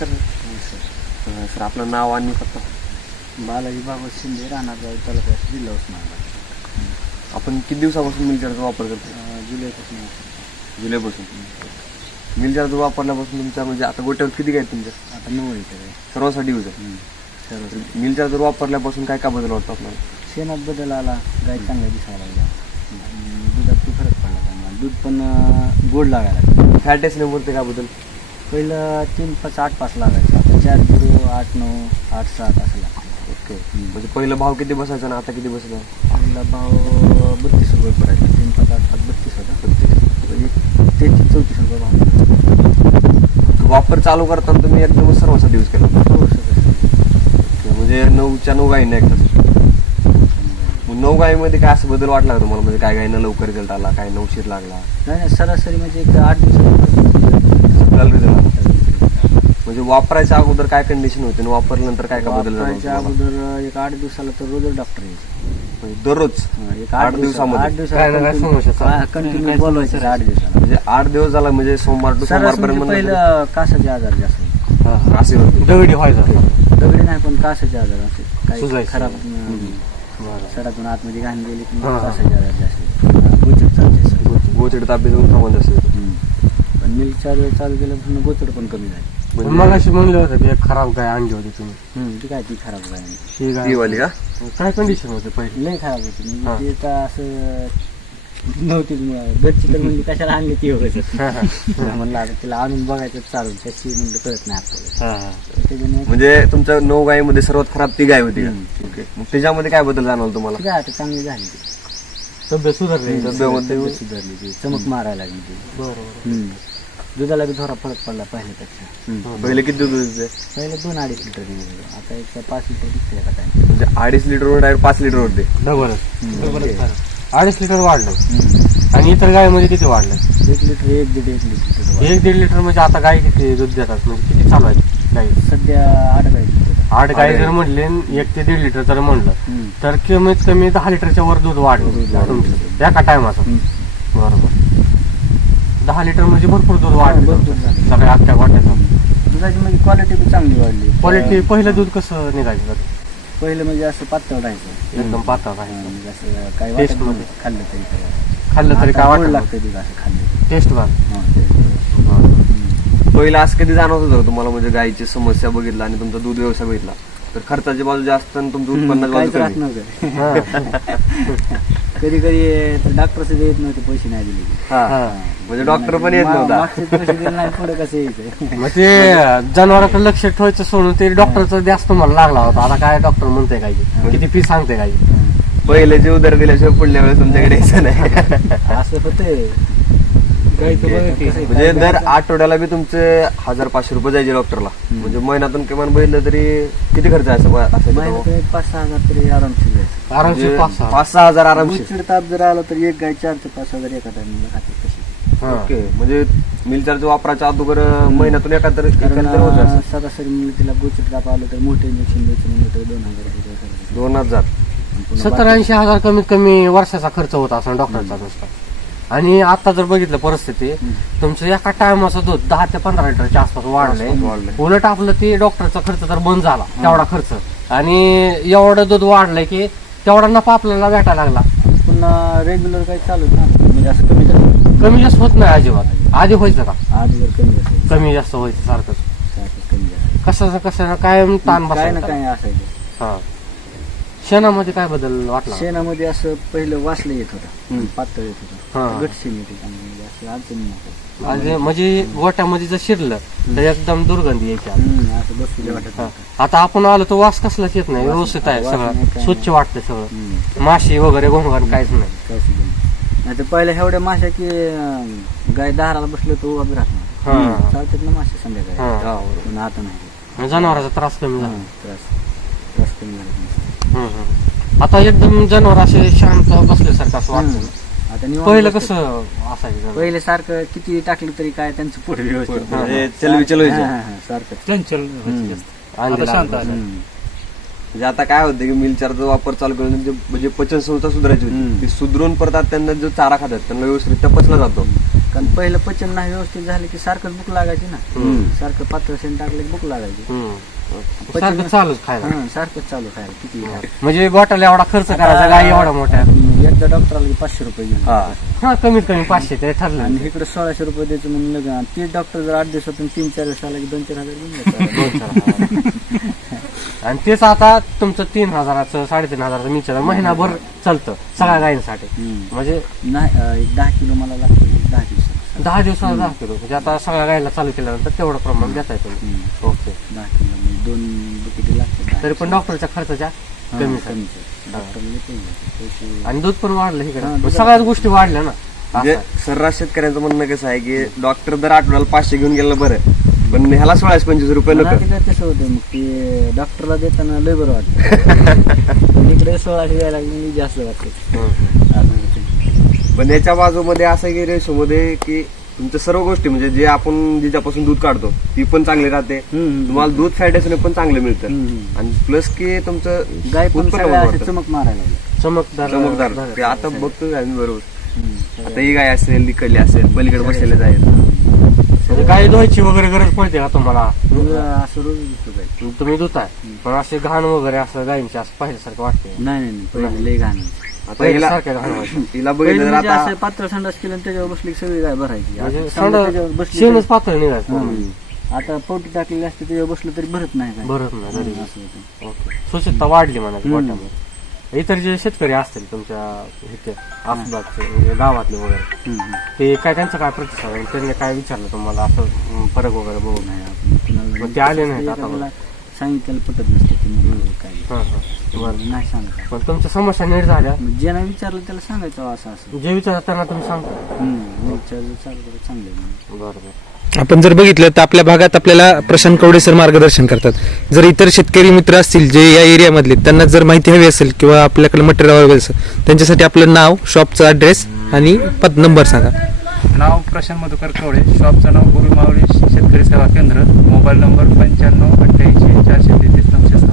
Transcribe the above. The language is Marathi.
नमस्कार. सर अं, सर आपलं नाव आणि पत्ता बालाजी भागवत शिंदे राहणार गाव तालुका जिल्हा उस्मानाबाद. आपण किती दिवसापासून मिलचार्जचा वापर करतो अं, जुलैपासून. वापरतो. जुलैपासून. मिलचार्ज वापरल्यापासून तुमचा म्हणजे आता गोट्यावर किती काय तुमच्या? आता नऊ लिटर आहे सर्वांसाठी यूज आहे हम्म. सर्व मिलचार्ज वापरल्यापासून काय काय बदल वाटतो आपल्याला? शेणात बदल आला गाय चांगल्या दिसायला लागल्या. आणि दुधात खूप फरक पडला चांगला दूध पण अं, गोड लागायला लागलं. फॅट एसल्यामुळे ते काय बदल? पहिलं तीन पाच आठ पाच लागायचं. आता चार झिरो आठ नऊ आठ सात असं लागतं. ओके. म्हणजे पहिलं भाव किती बसायचा ना आता किती बसला पहिला भाव बत्तीस रुपये पडायचा. तीन पाच आठ पाच बत्तीस होता. म्हणजे तेहतीस चौतीस रुपये भाव. वापर चालू करताना तुम्ही एकदम सर्वांसाठी यूज केला. हो ओके, म्हणजे नऊच्या नऊ गायींना एकदाच मग नऊ गायीमध्ये काय असं बदल वाटला का तुम्हाला म्हणजे काय गायींना लवकर रिझल्ट आला काय नऊशीर लागला नाही नाही सरासरी म्हणजे एक आठ दिवसात आला म्हणजे वापरायच्या अगोदर काय कंडिशन होते आणि वापरल्यानंतर काय काय बदल जाणवतो वापरायच्या तुम्हाला? अगोदर एक आठ दिवसाला तर रोज डॉक्टर यायचे म्हणजे दररोज हा, एक आठ आठ दिवसामध्ये? काय आठ काय दिवसाला. कंटिन्यू बोलवायचे आठ दिवसाला म्हणजे आठ दिवस झाला म्हणजे सोमवार टू सरस सोमवारपर्यंत म्हणजे पहिलं कासाचे आजार जास्त होते. तरी असे होते दगडी व्हायचा दगडी नाही पण कासाचे आजार असे काही सुजायचे. खराब अं. सडातून आतमध्ये घाण गेली की हा, हा. कासाचे आजार जास्त अं, गोचर चालते सर. गोचड ताब्यात हम्म. पण मिल्क चालू केल्यापासून गोचर पण कमी झाली पण मग अशी म्हणलं होतं की एक खराब गाय आणली होती तुम्ही हम्म, ती काय ती खराब झाली ती गाय वाली का काय कंडिशन होते पहिली लय खराब होती हा. म्हणजे ते तर असं नव्हतीच मग. घरची तर म्हणजे कशाला आणली ती वगैरे? हा, हा. म्हणलं आता तिला आणून बघायचं चालून त्याची म्हणलं कळत नाही आपल्याला. हा, हा. म्हणजे तुमच्या नऊ गायीमध्ये सर्वात खराब ती गाय होती का. ओके. मग त्याच्यामध्ये काय बदल जाणवला तुम्हाला? काय आता चांगली झाली. ती तब्येत सुधारली. तब्येत सुधारली ती चमक मारायला लागली ती. बरोबर. हम्म. दुधाला बी थोडा फरक पडला पहिल्यापेक्षा. पहिले किती दूध होते पहिले दोन अडीच लिटर दिले आता एक पाच लिटर दिसते एका टाइम म्हणजे अडीच लिटर डायरेक्ट पाच लिटर होते. डबलच. अडीच लिटर वाढलं. आणि इतर गायमध्ये किती वाढलं? एक लिटर एक दीड एक लिटर एक दीड लिटर म्हणजे आता गाय किती दूध देतात? म्हणजे किती चालू आहे गाई? सध्या आठ गाई लिटर आठ गाय. जर म्हणले एक ते दीड लिटर जर म्हणलं. तर कमीत कमी दहा लिटरच्या वर दूध वाढलं. तुमचं. एका टायमाचं हम्म. बरोबर. दहा लिटर म्हणजे भरपूर दूध वाढलं. सगळ्या अख्ख्या वाट्याचं. दुधाची म्हणजे क्वालिटी चांगली वाढली. क्वालिटी पहिलं दूध कसं निघायचं? पहिलं म्हणजे असं पातळ राहायचं. एकदम पातळ राहायचं. म्हणजे असं Taste वाटत मध्ये. खाल्लं तरी काही खाल्लं तरी काय वाटत लागतं दूध असं खाल्लं. टेस्ट बघ हा, ते- पहिला असं कधी जाणवत होतं का तुम्हाला? म्हणजे गायीची समस्या बघितला आणि तुमचा दूध व्यवसाय बघितला. तर खर्चाची बाजू जास्त आणि तुमचं उत्पन्नाची बाजू काहीच राहत कमी. नव्हतं. कधी कधी डॉक्टर सुद्धा येत नव्हते पैसे नाही दिले. की. म्हणजे डॉक्टर पण येत मा- नव्हता मागचे पैसे दिले नाही पुढे कसं यायचं? मग ते जनावराकडे लक्ष ठेवायचं सोडून ते डॉक्टरचा जास्त मला लागला होता. आता काय डॉक्टर म्हणते काय किती फी सांगते काय पहिले जे उदर दिल्याशिवाय पुढल्या वेळेस तुमच्याकडे यायचं नाही. असं होतंय. म्हणजे दर आठवड्याला बी तुमचे हजार पाचशे रुपये जायचे डॉक्टरला. म्हणजे महिन्यातून किमान बघितलं तरी किती खर्च आहे असं एक पाच सहा हजार तरी आरामशीर जायचं. आरामशीर म्हणजे पाच सहा पाच सहा हजार आरामशीर. चिड ताप जर आला तर एक गाय चार ते पाच हजार एका टाइमला खाते तशी. हा. ओके. म्हणजे मिल चार्ज वापरायच्या अगोदर महिन्यातून असं. अं, सरासरी म्हणजे तिला गोचिड ताप आलं तर मोठे इंजेक्शन द्यायचं म्हणलं तर दोन हजार. दोन हजार. सत्तर ऐंशी हजार कमीत कमी वर्षाचा खर्च होत असं डॉक्टरचा नुसता आणि आता जर बघितलं परिस्थिती तुमचं एका टायमाचं दूध दहा ते पंधरा लिटरच्या आसपास वाढलंय. उलट आपलं ते डॉक्टरचा खर्च तर बंद झाला तेवढा खर्च. आणि एवढं दूध वाढलंय की तेवढा नफा आपल्याला भेटायला लागला. पुन्हा रेग्युलर काही चालूच ना म्हणजे असं कमी झालं कमी जास्त होत नाही अजिबात. आधी व्हायचं का? जर कमी जास्त व्हायचं सारखंच. सारखं कमी कशाचं कशानं कायम ताण काय ना बसायचा. काय असायचं. हा. शेणामध्ये काय बदल वाटला? शेणामध्ये असं पहिलं वासलं येत होतं. पातळ येत. होतं. गट शेण येते म्हणजे असं अडचण म्हणजे गोट्यामध्ये जर शिरलं तर एकदम दुर्गंधी यायची आत. हम्म, असं बसलेलं वाटत हा. नव्हतं आता आपण आलो तर वास कसलाच येत नाही वास व्यवस्थित आहे वास नाही, सगळं काय स्वच्छ. वाटतं सगळं. हम्म. माशी वगैरे घोंगण काहीच नाही. काय सुद्धा नाही. तर पहिल्या एवढ्या माश्या की अं, गाय दाराला बसलं तर उभा बी राहत हा. नाही चालतात ना मासे संध्याकाळी. हा. पण आता नाही. जनावरांचा त्रास कमी झाला. त्रास त्रास कमी झाला. आता एकदम जनावर असे शांत बसल्यासारखं असं वाटतं हम्म. आता निवांत पहिलं. कसं असायचं? पहिले सारखं किती टाकलं तरी काय त्यांचं पुढे व्यवस्थित म्हणजे चलवी. हा, हा, हा, सारखं चंचल शांत. हम्म. म्हणजे आता काय होतं की मिल चार्जचा वापर चालू करून त्यांची म्हणजे पचन संस्था सुधारायची हम्म. होती ती सुधरून परत आता त्यांना जो चारा खातात त्यांना व्यवस्थित पचला जातो कारण पहिलं पचन नाही व्यवस्थित झालं की सारखंच भूक लागायची ना हम्म. सारखं पातळ शेण टाकलं की भूक लागायची हम्म. सारखं चालूच खायला. हा सारखंच चालू खायला. किती म्हणजे बॉटल एवढा खर्च करायचा गाय एवढा मोठ्या एकदा डॉक्टरला पाचशे रुपये घेऊन हा. हा कमीत कमी पाचशे ते ठरलं. आणि इकडे सोळाशे रुपये द्यायचं म्हणून लग्न. आणि तीच डॉक्टर जर आठ दिवसातून तीन चार दिवस आला की दोन चार हजार घेऊन जातात. दोन चार हजार. आणि तेच आता तुमचं तीन हजाराचं साडेतीन हजाराचं मिक्सर महिनाभर चालतं सगळ्या गायींसाठी. हम्म. म्हणजे नाही अं, एक दहा किलो मला लागतं दहा दिवसात. दहा दिवसाला दहा किलो म्हणजे आता सगळ्या गायीला चालू केल्यानंतर तेवढं प्रमाण देताय तुम्ही हम्म. ओके. दहा किलो म्हणजे दोन बुकिटी लागतात तरी पण डॉक्टरच्या खर्चाच्या कमी कमीच आहे. आणि दूध पण वाढलं हा, इकडे दूध सगळ्याच गोष्टी वाढल्या ना. म्हणजे असं. सर्रास शेतकऱ्यांचं म्हणणं कसं आहे की डॉक्टर दर आठवड्याला पाचशे घेऊन गेलं बरं. पण ह्याला सोळाशे पंचवीस रुपये नको. तसं होतं मग ते डॉक्टरला देताना लय बरं वाटतं. पण इकडे सोळाशे द्यायला लागले मी जास्त वाटतं. हम्म. पण याच्या बाजूमध्ये असं की रेशोमध्ये की तुमच्या सर्व गोष्टी म्हणजे जे आपण जिच्यापासून दूध काढतो ती पण चांगली राहते. तुम्हाला दूध फॅटेशन पण चांगलं मिळतं. आणि प्लस की तुमचं गाय पण चमक मारायला चमकदार चमकदार. आता बघतो आम्ही बरोबर. आता ही गाय असेल इकडली असेल पलीकडे बसलेले म्हणजे गाय धुवायची वगैरे गरज पडते का तुम्हाला? असं रोज तुम्ही धुताय. पण असे घाण वगैरे असं गायींची असं पाहिल्यासारखं वाटते नाही नाही घाण आता हिला बघितलं तर म्हणजे आता पातळ संडास केलं आणि त्याच्यावर बसली की सगळी गाय भरायची म्हणजे आता समजा त्याच्यावर सांडा बसली शेणच तरी- पातळ निघायचं हम्म. आता पोटी टाकलेली असते त्याच्यावर बसलं तरी भरत नाही काय भरत नाही तरी. हम्म, असं होतं. ओके. सुचिता वाढली म्हणा हम्म. इतर जे शेतकरी असतील तुमच्या इथे आसपासचे म्हणजे गावातले वगैरे हम्म, हम्म. ते काय त्यांचं काय प्रतिसाद आहे? त्यांनी काय विचारलं तुम्हाला असं फरक वगैरे बघून नाही आपण कुणाला- मग ते आले नाहीत आता सांगितलेलं पटत नसते की काय. हां हां. बरं नाही सांगत. पण तुमच्या समस्या नीट झाल्या. मग ज्यांना विचारलं त्याला सांगायचं असं असं. जे विचारतात त्यांना तुम्ही सांगता. हम्म, विचारलं चालू करा चांगलं आहे म्हणून. बरं बरं. आपण जर बघितलं तर आपल्या भागात आपल्याला प्रशांत कवडे सर मार्गदर्शन करतात. जर इतर शेतकरी मित्र असतील जे या एरियामधले त्यांना जर माहिती हवी असेल किंवा आपल्याकडे मटेरियल अवेलेबल असेल त्यांच्यासाठी आपलं नाव शॉपचा ॲड्रेस आणि पद नंबर सांगा. नाव प्रशांत मधुकर कवळे. शॉपचं नाव गुरु मावळी शेतकरी सेवा केंद्र. मोबाईल नंबर पंच्याण्णव अठ्ठ्याऐंशी चारशे तेहतीस नऊशे सहा.